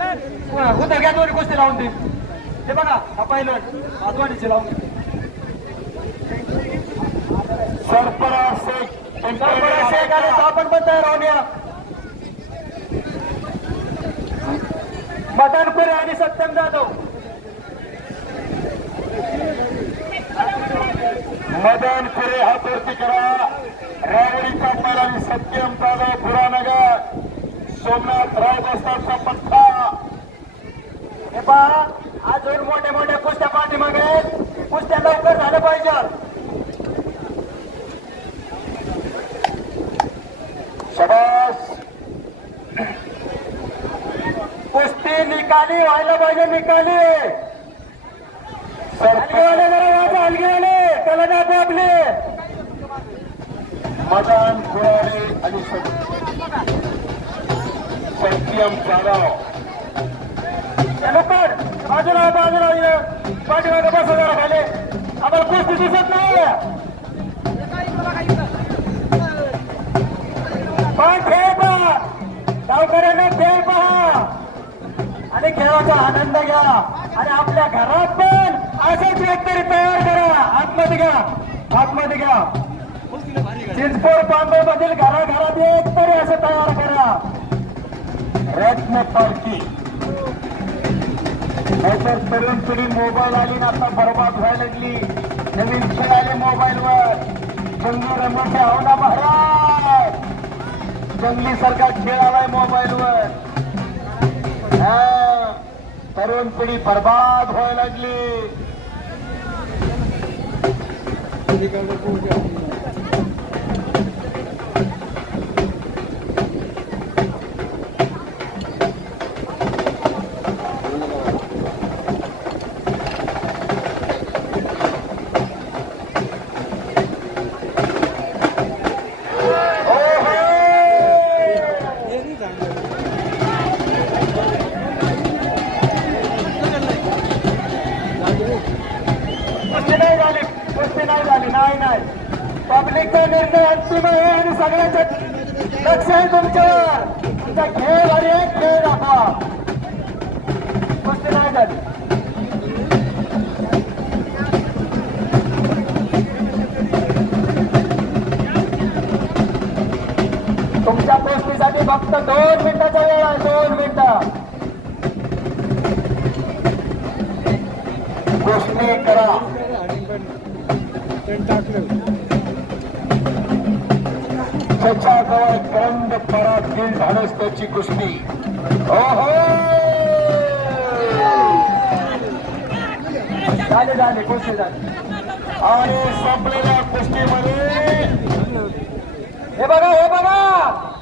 उद्या घ्या दोन्ही कुस्ती लावून दे हे बघा हा पहिलं आजवाडीचे लावून दे. शेख शेख आपण पण तयार राहून या मदनपुरे आणि सत्यम जाधव मदन पुरे हात करा रावणी हे पहा अजून मोठ्या मोठ्या कुस्त्या पाठीमागे. कुस्त्या लवकर झालं पाहिजे. शबास. कुस्ती निकाली व्हायला पाहिजे निकाली. हलगेवाले जरा वाजा हलगेवाले. त्याला दाबे आपले. मदन पुराणे आणि सत्यम जाधव बाजूला बाजूला इकडं. पाठीमागे बस जरा खाली. आम्हाला कुस्ती दिसत नाही पण खेळ पहा. गावकऱ्यांना खेळ पहा. आणि खेळाचा आनंद घ्या. आणि आपल्या घरात पण असेच व्यक्ती तयार करा. आतमध्ये घ्या. आतमध्ये घ्या. चिंचपोर पांबे मधील घराघरात एक तरी असं तयार करा. रत्न पालखी. नाहीतर तरुण पिढी मोबाईल आली ना आता बरबाद व्हायला लागली. नवीन खेळ आले मोबाईलवर. जंगली रमत हो ना महाराज? जंगली सारखा खेळ आलाय मोबाईलवर. तरुण पिढी बरबाद व्हायला लागली. नाही नाही पब्लिकचा निर्णय अंतिम आहे आणि सगळ्यांचं लक्ष आहे तुमच्यावर. तुमचा खेळ आणि एक खेळ दाखवा. गोष्टी नाही झाली तुमच्या गोष्टीसाठी फक्त दोन मिनिटाचा वेळ आहे दोन मिनिटं. गोष्टी करा. त्याच्याजवळ करंड परात दिल धाडस त्याची कुस्ती. ओहो झाले झाले कुस्ती झाले. आणि संपलेल्या कुस्तीमध्ये हे बघा हे बघा!